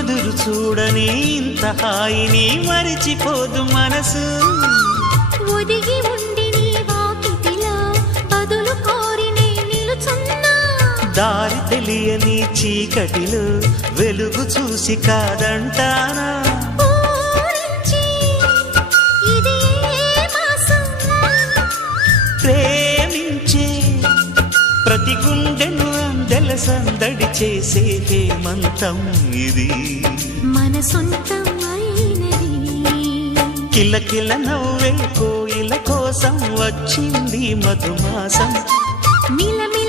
ఎదురు చూడని ఇంత హాయిని మరిచిపోదు మనసు. ఒదిగి ఉండి నీ వాకిటిలో బదులు కోరి నే నిలుచున్నా. దారి తెలియని చీకటిలో వెలుగు చూసి కాదంటానా. ఊరించి ఇది ఏ మాసం? ప్రేమించే ప్రతి గుండెను అందెల సందడి చేసే హేమంతం ఇది. మన సొంతం అయినది. కిలకిల నవ్వే కోయిల కోసం వచ్చింది మధుమాసం. మిలమి